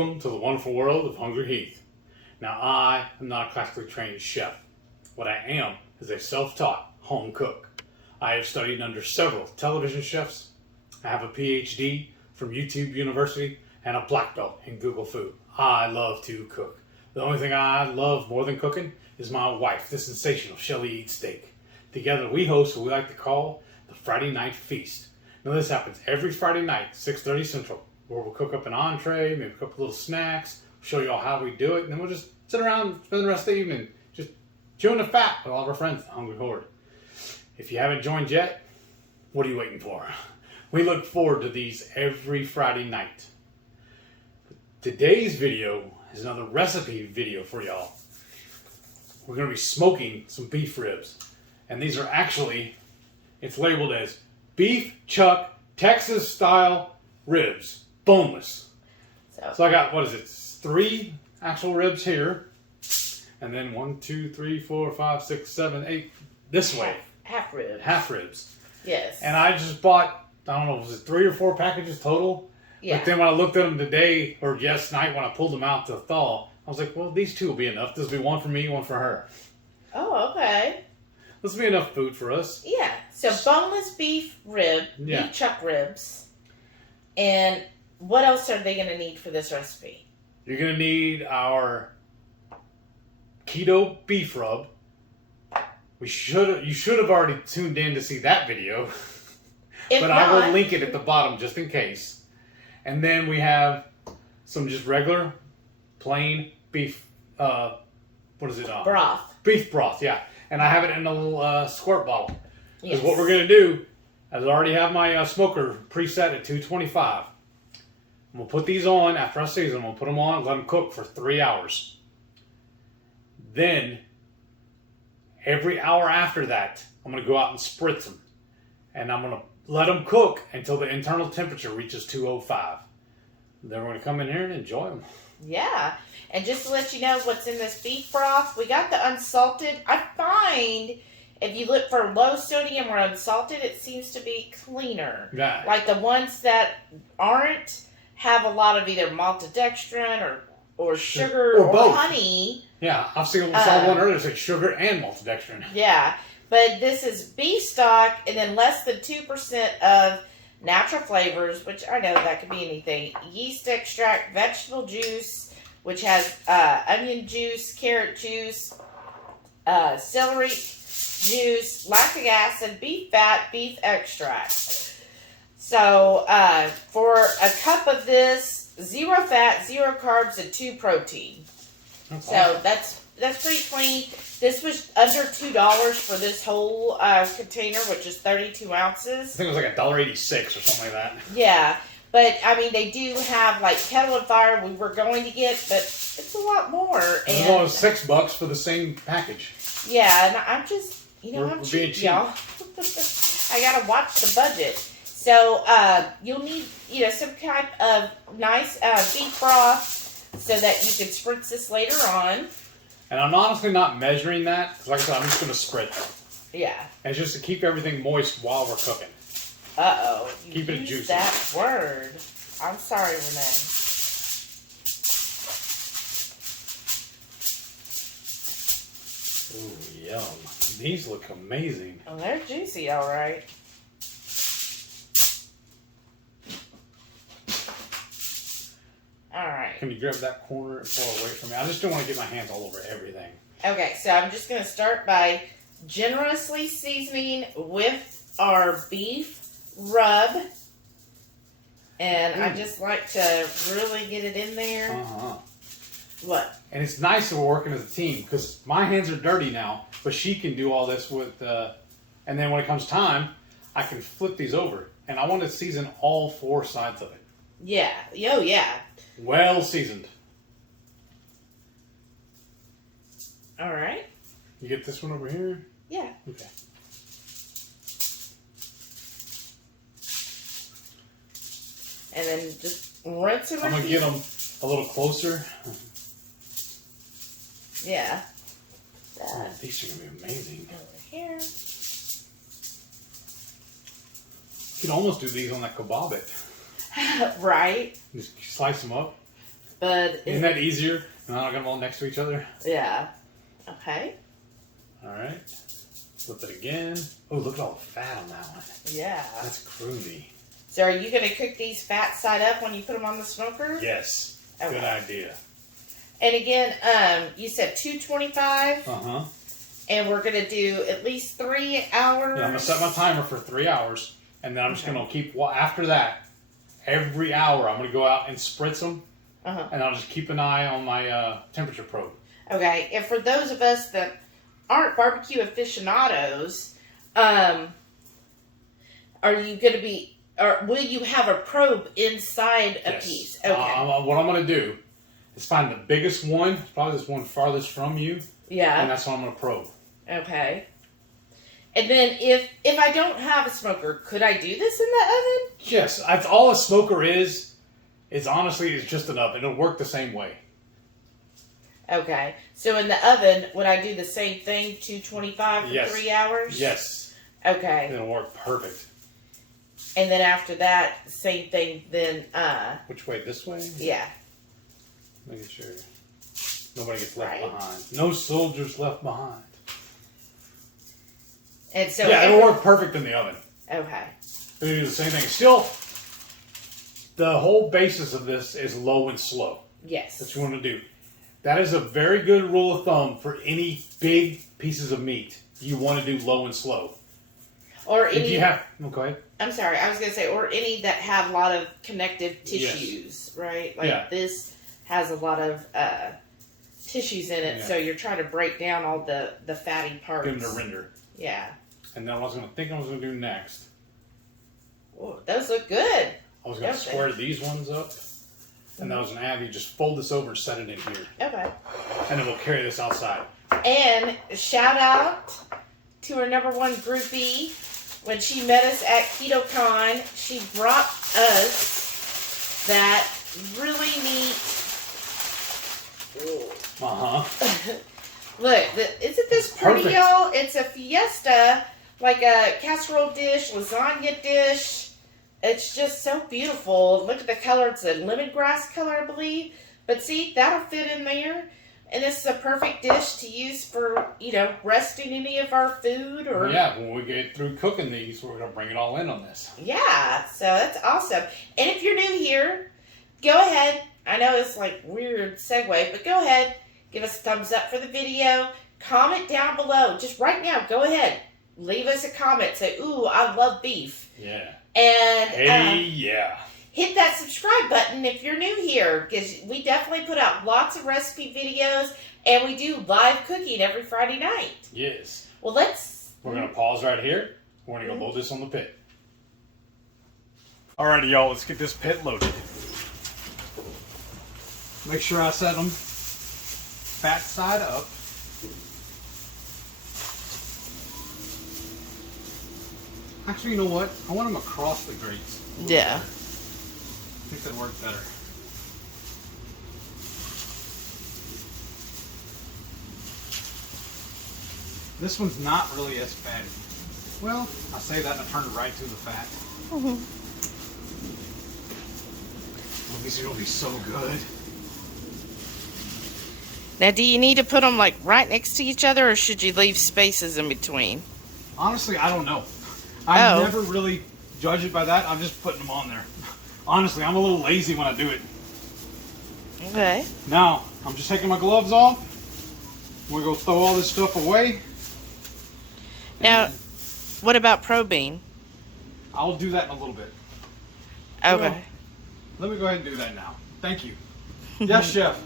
Welcome to the wonderful world of HungryHeath. Now, I am not a classically trained chef. What I am is a self-taught home cook. I have studied under several television chefs. I have a PhD from YouTube University and a black belt in Google Food. I love to cook. The only thing I love more than cooking is my wife, the sensational Shelly Eats Steak. Together we host what we like to call the Friday Night Feast. Now this happens every Friday night, 6:30 Central, where we'll cook up an entree, maybe a couple little snacks, show you all how we do it, and then we'll just sit around and spend the rest of the evening just chewing the fat with all of our friends, the HungryHorde. If you haven't joined yet, what are you waiting for? We look forward to these every Friday night. Today's video is another recipe video for y'all. We're going to be smoking some beef ribs. And these are actually, it's labeled as beef chuck Texas style ribs, boneless. So I got, 3 actual ribs here. And then 1, 2, 3, 4, 5, 6, 7, 8 this way. Half ribs. Half ribs. Yes. And I just bought, I don't know, was it 3 or 4 packages total? Yeah. But then when I looked at them today, or yesterday night when I pulled them out to thaw, I was like, well, these 2 will be enough. This will be one for me, one for her. Oh, okay. This will be enough food for us. Yeah. So boneless beef rib, beef chuck ribs. And what else are they going to need for this recipe? You're going to need our keto beef rub. You should have already tuned in to see that video. But I will link it at the bottom just in case. And then we have some just regular, plain beef, broth. Beef broth, yeah. And I have it in a little squirt bottle. Because Yes. what we're going to do, is I already have my smoker preset at 225. We'll put these on after I season them. We'll put them on and let them cook for 3 hours. Then, every hour after that, I'm going to go out and spritz them. And I'm going to let them cook until the internal temperature reaches 205. Then we're going to come in here and enjoy them. Yeah. And just to let you know what's in this beef broth, we got the unsalted. I find if you look for low sodium or unsalted, it seems to be cleaner. Yeah. Like the ones that aren't have a lot of either maltodextrin or sugar or both. honey. Yeah, I've seen saw one earlier that said sugar and maltodextrin. Yeah, but this is beef stock and then less than 2% of natural flavors, which I know that could be anything. Yeast extract, vegetable juice, which has onion juice, carrot juice, celery juice, lactic acid, beef fat, beef extract. So for a cup of this, 0 fat, 0 carbs, and 2 protein. So awesome. That's pretty clean. This was under $2 for this whole container, which is 32 ounces. I think it was like $1.86 or something like that. Yeah, but I mean they do have like Kettle and Fire we were going to get, but it's a lot more. It was $6 for the same package. Yeah, and I'm just I'm cheap, cheap, y'all. I gotta watch the budget. So you'll need some type of nice beef broth so that you can spritz this later on. And I'm honestly not measuring that because, like I said, I'm just going to spritz it. Yeah. And it's just to keep everything moist while we're cooking. Uh-oh. Keep it juicy. That word. I'm sorry, Renee. Ooh, yum. These look amazing. Oh, they're juicy, all right. All right. Can you grab that corner and pull it away from me? I just don't want to get my hands all over everything. Okay, so I'm just going to start by generously seasoning with our beef rub. And I just like to really get it in there. Uh-huh. What? And it's nice that we're working as a team because my hands are dirty now, but she can do all this with, and then when it comes time, I can flip these over. And I want to season all 4 sides of it. Yeah. Oh, yeah. Well seasoned. All right. You get this one over here? Yeah. Okay. And then just rinse them. I'm going to get them a little closer. Yeah. Oh, these are going to be amazing. Over here. You can almost do these on that kebab it. Right. Just slice them up. But isn't that easier? And I don't get them all next to each other. Yeah. Okay. All right. Flip it again. Oh, look at all the fat on that one. Yeah. That's creamy. So are you going to cook these fat side up when you put them on the smoker? Yes. Okay. Good idea. And again, you said 225. Uh-huh. And we're going to do at least 3 hours. Yeah, I'm going to set my timer for 3 hours. And then I'm just going to keep, well, after that, every hour I'm going to go out and spritz them. Uh-huh. And I'll just keep an eye on my temperature probe. Okay. And for those of us that aren't barbecue aficionados, are you going to be, or will you have a probe inside a piece? Okay. What I'm going to do is find the biggest one, probably this one farthest from you. Yeah. And that's what I'm going to probe. Okay. And then if I don't have a smoker, could I do this in the oven? Yes. That's all a smoker is honestly, it's just an oven. It'll work the same way. Okay. So in the oven, would I do the same thing, 225 for 3 hours? Yes. Okay. It'll work perfect. And then after that, same thing then, Which way? This way? Yeah. Making sure nobody gets left Right. behind. No soldiers left behind. And so yeah, it'll work perfect in the oven. Okay. It'll do the same thing. Still, the whole basis of this is low and slow. Yes. That's what you want to do. That is a very good rule of thumb for any big pieces of meat. You want to do low and slow. Or if any, you have, okay. I'm sorry, I was going to say, or any that have a lot of connective tissues, right? Like this has a lot of tissues in it, so you're trying to break down all the fatty parts. Give them to render. Yeah. And then what I was going to do next. Oh, those look good. I was going to square these ones up. And that was an Abby. Just fold this over and set it in here. Okay. And then we'll carry this outside. And shout out to our #1 groupie. When she met us at KetoCon, she brought us that really neat. Uh-huh. Look, isn't this pretty, y'all? It's a fiesta, like a casserole dish, lasagna dish. It's just so beautiful. Look at the color. It's a lemongrass color, I believe. But see, that'll fit in there. And this is a perfect dish to use for, resting any of our food. Or yeah, when we get through cooking these, we're going to bring it all in on this. Yeah, so that's awesome. And if you're new here, go ahead. I know it's like weird segue, but go ahead. Give us a thumbs up for the video. Comment down below. Just right now, go ahead. Leave us a comment. Say, ooh, I love beef. Yeah. And yeah. Hit that subscribe button if you're new here, because we definitely put out lots of recipe videos, and we do live cooking every Friday night. Yes. Well, we're going to pause right here. We're going to go load this on the pit. Alrighty, y'all. Let's get this pit loaded. Make sure I set them fat side up. Actually, you know what? I want them across the grates. Yeah. I think that'd work better. This one's not really as fatty. Well, I say that and I turn it right to the fat. Mm-hmm. Well, these are going to be so good. Now, do you need to put them like right next to each other, or should you leave spaces in between? Honestly, I don't know. I never really judge it by that. I'm just putting them on there. Honestly, I'm a little lazy when I do it. Okay. Now, I'm just taking my gloves off. We're going to throw all this stuff away. Now, what about probing? I'll do that in a little bit. Okay. Well, let me go ahead and do that now. Thank you. Yes, Chef.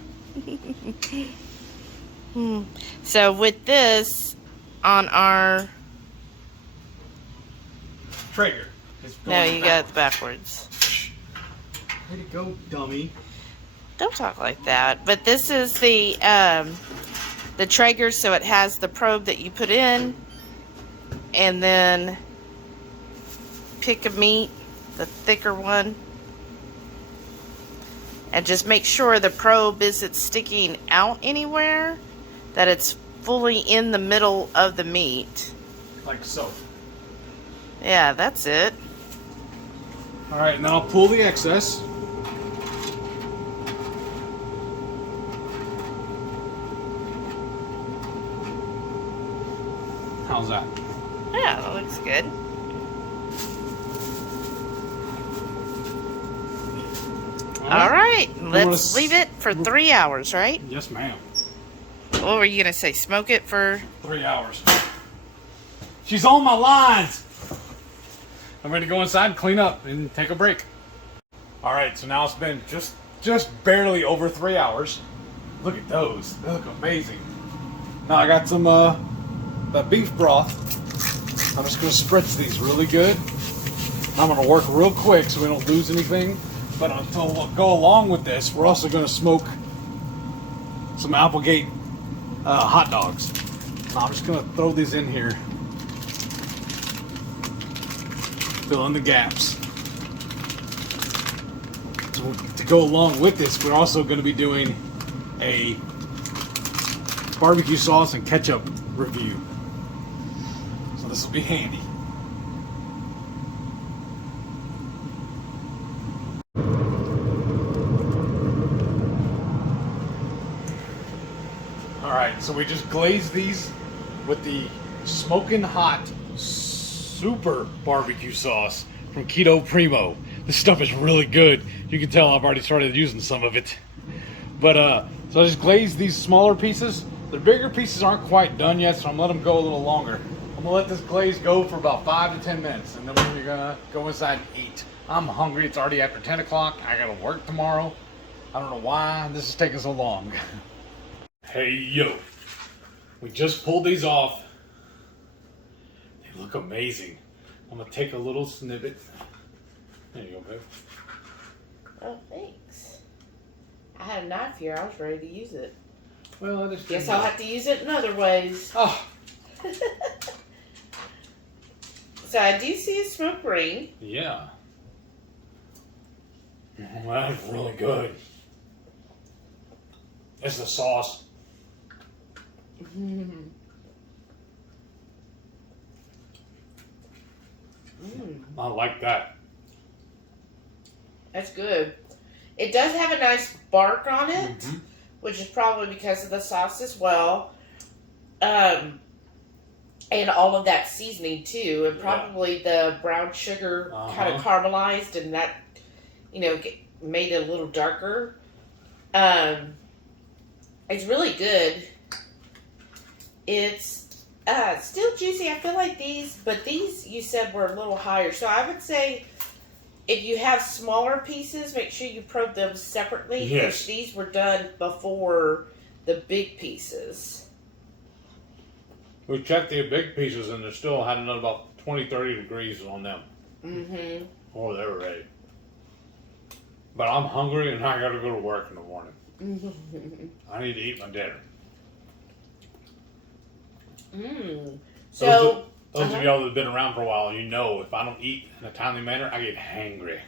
So with this on our... Traeger. No, you got it backwards. Way to go, dummy. Don't talk like that. But this is the Traeger, so it has the probe that you put in, and then pick a meat, the thicker one, and just make sure the probe isn't sticking out anywhere, that it's fully in the middle of the meat. Like so. Yeah, that's it. Alright, now I'll pull the excess. How's that? Yeah, that looks good. All right, let's leave it for 3 hours, right? Yes, ma'am. What were you going to say? Smoke it for 3 hours. She's on my lines. I'm ready to go inside and clean up and take a break. All right, so now it's been just barely over 3 hours. Look at those. They look amazing. Now I got some that beef broth. I'm just going to spritz these really good. I'm going to work real quick so we don't lose anything. But to go along with this, we're also going to smoke some Applegate hot dogs. Now I'm just going to throw these in here. Fill in the gaps. So to go along with this, we're also going to be doing a barbecue sauce and ketchup review. So this will be handy. Alright, so we just glazed these with the smoking hot super barbecue sauce from Keto Primo. This stuff is really good. You can tell I've already started using some of it. But so I just glazed these smaller pieces. The bigger pieces aren't quite done yet, so I'm gonna let them go a little longer. I'm gonna let this glaze go for about 5 to 10 minutes, and then we're gonna go inside and eat. I'm hungry. It's already after 10 o'clock. I gotta work tomorrow. I don't know why this is taking so long. Hey, yo. We just pulled these off. They look amazing. I'm going to take a little snippet. There you go, babe. Oh, thanks. I had a knife here. I was ready to use it. Well, I just guess I'll have to use it in other ways. Oh. So I do see a smoke ring. Yeah. That's really good. It's the sauce. I like that. That's good. It does have a nice bark on it, which is probably because of the sauce as well. And all of that seasoning too, and probably the brown sugar kind of caramelized, and that, made it a little darker. It's really good. It's still juicy. I feel like these you said were a little higher. So I would say if you have smaller pieces, make sure you probe them separately. Yes. Because these were done before the big pieces. We checked the big pieces and they still had another about 20, 30 degrees on them. Mm-hmm. Oh, they were ready. But I'm hungry and I gotta go to work in the morning. I need to eat my dinner. So those of y'all that have been around for a while, you know if I don't eat in a timely manner, I get hangry.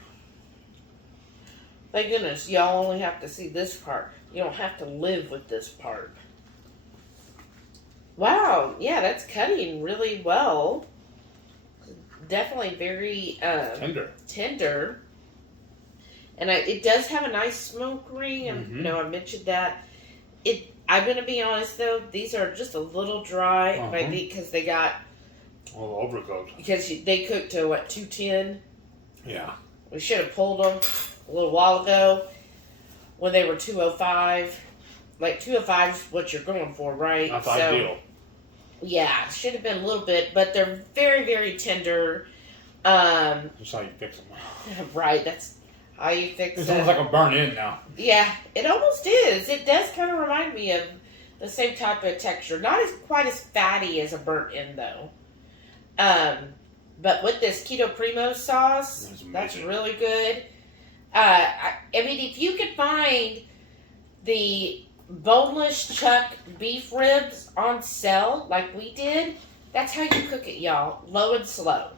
Thank goodness, y'all only have to see this part. You don't have to live with this part. Wow, yeah, that's cutting really well. Definitely very tender. And it does have a nice smoke ring. And I mentioned that. I'm going to be honest, though. These are just a little dry. Maybe because they got... overcooked. Because they cooked to, 210? Yeah. We should have pulled them a little while ago when they were 205. Like, 205 is what you're going for, right? That's ideal. Yeah, it should have been a little bit. But they're very, very tender. That's how you fix them. Right, that's... how you fix it. It's almost like a burn in now. Yeah, it almost is. It does kind of remind me of the same type of texture. Not quite as fatty as a burnt in, though. But with this Keto Primo sauce, that's really good. I mean, if you could find the boneless chuck beef ribs on sale like we did, that's how you cook it, y'all. Low and slow.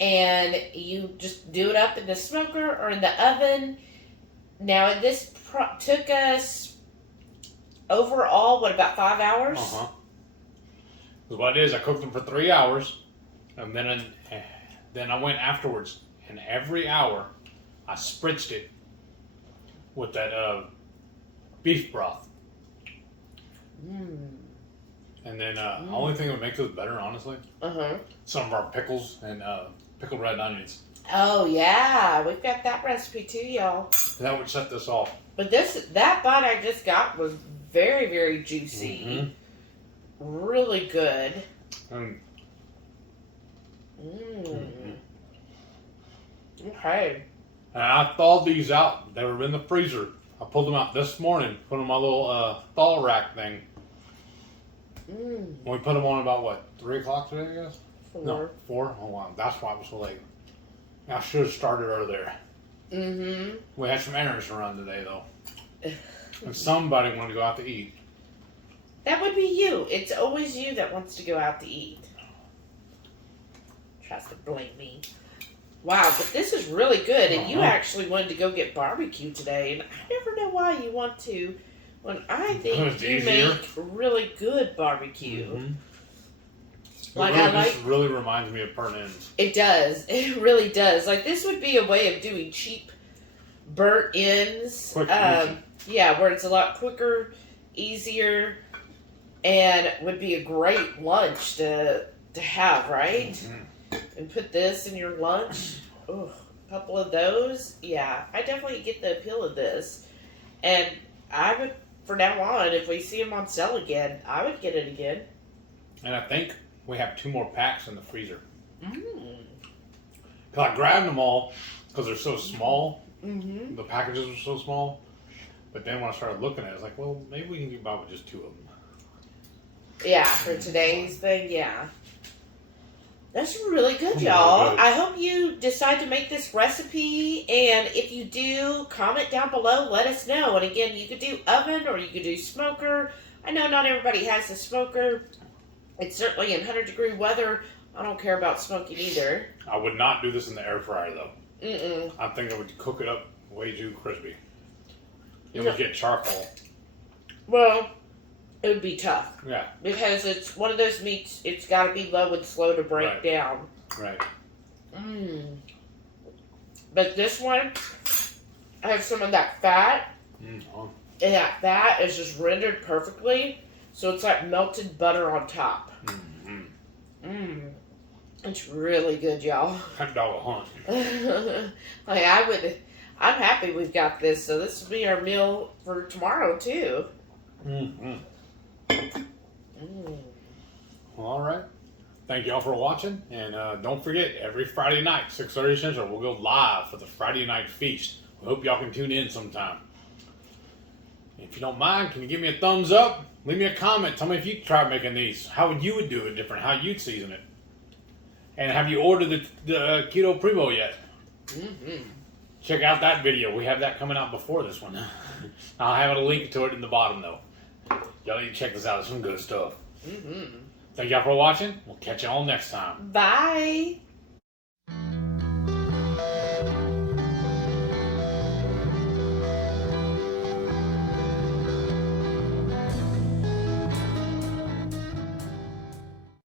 And you just do it up in the smoker or in the oven. Now, this took us overall, about 5 hours? Because what it is, I cooked them for 3 hours, and then I went afterwards, and every hour I spritzed it with that beef broth. And then the only thing that would make this better, honestly, some of our pickles and pickled red onions. Oh yeah, we've got that recipe too, y'all. That would set this off. But that bun I just got was very, very juicy. Really good. Okay. And I thawed these out. They were in the freezer. I pulled them out this morning, put them in my little thaw rack thing. We put them on about, what, 3 o'clock today, I guess? 4. No, 4? Oh, wow. That's why it was so late. I should have started earlier. We had some errands to run today, though. And somebody wanted to go out to eat. That would be you. It's always you that wants to go out to eat. Tries to blame me. Wow, but this is really good. And you actually wanted to go get barbecue today. And I never know why you want to, when I think you make really good barbecue. This really reminds me of burnt ends. It does. It really does. Like, this would be a way of doing cheap burnt ends. Quick, yeah, where it's a lot quicker, easier, and would be a great lunch to have, right? And put this in your lunch. Ooh, a couple of those. Yeah, I definitely get the appeal of this. And I would, from now on, if we see them on sale again, I would get it again. And I think we have 2 more packs in the freezer. Because I grabbed them all because they're so small. The packages are so small. But then when I started looking at it, I was like, well, maybe we can get by with just 2 of them. Yeah, for today's thing, yeah. That's really good, y'all. Really good. I hope you decide to make this recipe, and if you do, comment down below, let us know. And again, you could do oven or you could do smoker. I know not everybody has a smoker. It's certainly in 100-degree weather. I don't care about smoking either. I would not do this in the air fryer, though. I think I would cook it up way too crispy. It would get charcoal. Well, it would be tough. Yeah. Because it's one of those meats, it's got to be low and slow to break down. Right. But this one, I have some of that fat. And that fat is just rendered perfectly. So it's like melted butter on top. It's really good, y'all. Hot dog hunt. I'm happy we've got this. So this will be our meal for tomorrow, too. Well, all right. Thank y'all for watching. And don't forget, every Friday night, 6:30 Central, we'll go live for the Friday night feast. We hope y'all can tune in sometime. If you don't mind, can you give me a thumbs up? Leave me a comment. Tell me if you tried making these. How you would do it different. How you'd season it. And have you ordered the Keto Primo yet? Check out that video. We have that coming out before this one. I'll have a link to it in the bottom, though. Y'all need to check this out. It's some good stuff. Thank y'all for watching. We'll catch y'all next time. Bye.